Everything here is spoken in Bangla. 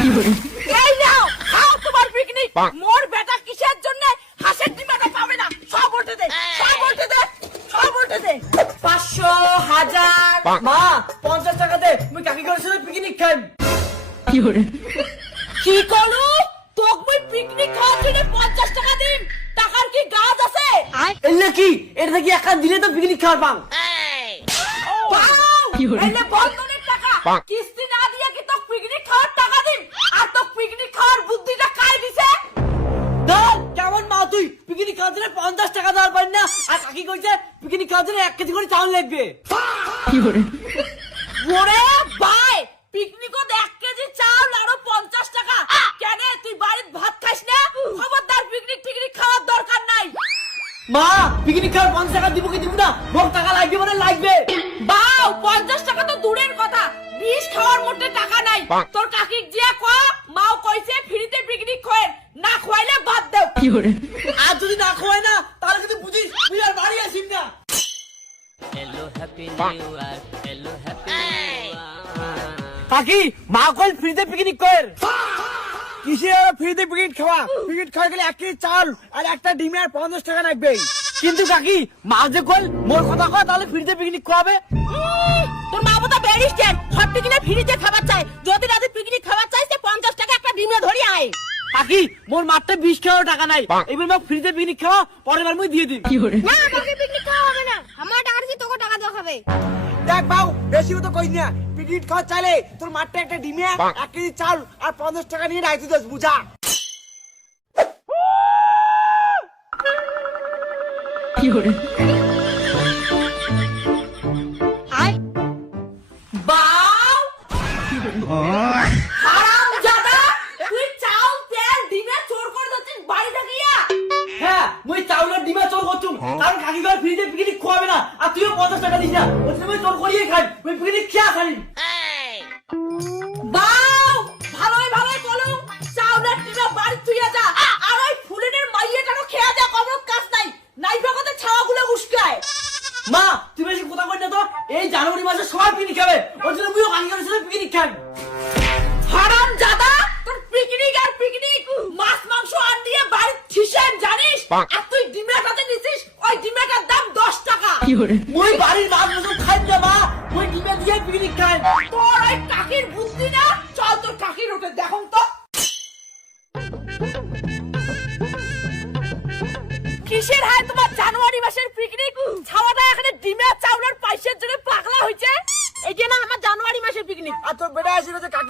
এই নাও খাও তোমার পিকনিক। মোর বেটা কিসের জন্য হাঁসের ডিমাটা পাবে না? সব উঠে দে, সব উঠে দে, সব উঠে দে। 500, 1000। মা 50 টাকা দে, মুই কাকি করে সাথে পিকনিক খাইম। কি করলু? তোক মুই পিকনিক খাওয়ার জন্য 50 টাকা দিম? টাকার কি গাছ আছে? এলে কি এটা কি একা দিলে তো পিকনিক খাওয়ার পাম। এলে বন্ধনের টাকা কিস্তি না দিয়ে কি তোক পিকনিক খাওয়ার টাকা দিম? আর তোক পিকনিক খাওয়ার বুদ্ধিটা কাই দিছে? ধর কেমন মা তুই, পিকনিক খাওয়ার জন্য 50 টাকা দেওয়ার পারি না, আর কাকি কইছে পিকনিক খাওয়ার জন্য 1 কেজি করে চাউল লাগবে। ওরে ভাই, পিকনিকত 1 কেজি চাউল আর 50 টাকা কেন? তুই বাড়িতে ভাত খাইস না? খবরদার পিকনিক টিকনিক খাওয়ার দরকার নাই। মা পিকনিক খাওয়ার 50 টাকা দিব কি দিব না, ভোগ টাকা লাগবে মানে লাগবে। বাউ 50 টাকা তো দূরের কথা, 20 খাওয়ার মোটে টাকা নাই। তোর কাকিক জিয়া কো, মাও কইছে ফ্রিতে পিকনিক খোয়েন, না খোয়াইলে বাদ দাও। আর যদি না খোয় না তাহলে কিন্তু বুঝিস তুই আর বাড়ি আসিস না। কাকি মা কল ফ্রিতে পিকনিক কর। কিসে ফ্রিতে পিকনিক খাওয়া? পিকনিক খাওয়া গেলে 1 কেজি চাল আর একটা ডিমে আর 50 টাকা লাগবে। কিন্তু কাকি মা যে কল মোর কথা কয় তাহলে ফ্রিতে পিকনিক খাওয়াবে। তোর মা বাবা বেরিস কেন? সব পিকনিকে ফ্রিতে খাবার চাই। যদি রাতে পিকনিক খাবার চাইছে 50 টাকা একটা ডিমে ধরি আয়। কাকি মোর মাত্র 20 টাকা নাই, এবার মা ফ্রিতে পিকনিক খাওয়া, পরের বার মুই দিয়ে দিই। না তোকে পিকনিক খাওয়া হবে না, আমার টাকা দিছি তোকে টাকা দেওয়া হবে। দেখ বাউ বেশি তো কই না, পিকনিক খাওয়া চাইলে তোর মাত্র একটা ডিমে 1 কেজি চাল আর 50 টাকা নিয়ে রাইতে দস বুঝা। বাউ হারামজাদা, তুই চাউল তেল ডিমে চোর করে দিচ্ছিস বাড়ি থাকিয়া। হ্যাঁ মুই চাউলের ডিমে চোর করছুম, কারণ কাকি ঘর ফ্রিতে পিকনিক খাওয়াবে না, আর তুইও 50 টাকা দিস না, ওই জন্য মুই চোর করিয়ে খাই, মুই পিকনিক খেয়া খাই। বাউ ভালোই ভালোই বলো, চাউলের ডিমে বাড়ি তুইয়া যা। আর ওই ফুলেনের মাইয়াটারও খেয়া যা, কোনো কাজ নাই। নাই ভাগতে ছাওয়াগুলো উস্কায়। মা তুই বেশি কথা কই না তো, এই জানুয়ারি মাসে সবাই পিকনিক খাবে, ওই জন্য মুইও কাকি ঘরের সাথে পিকনিক খাই। হারামজাদা, তোর পিকনিক আর পিকনিক, মাছ মাংস আন দিয়ে বাড়ি ঠিসেন জানিস? আর তুই ডিমেটাতে নিছিস, ওই ডিমেটার দাম 10 টাকা। মুই বাড়ির মাছ মাংস খাই না মা, মুই ডিমে দিয়ে পিকনিক খাই। তোর ওই কাকির বুদ্ধি না, চল তোর কাকির ওটা দেখুন তো। কিসের হায় তোমার জানুয়ারি মাসের পিকনিক? ছাওয়াটা এখানে ডিমে চাউলের পয়সার জন্য পাগলা হইছে। এইটা না আমার জানুয়ারি মাসের পিকনিক। আর তোর বেটা আসিল যে কাকি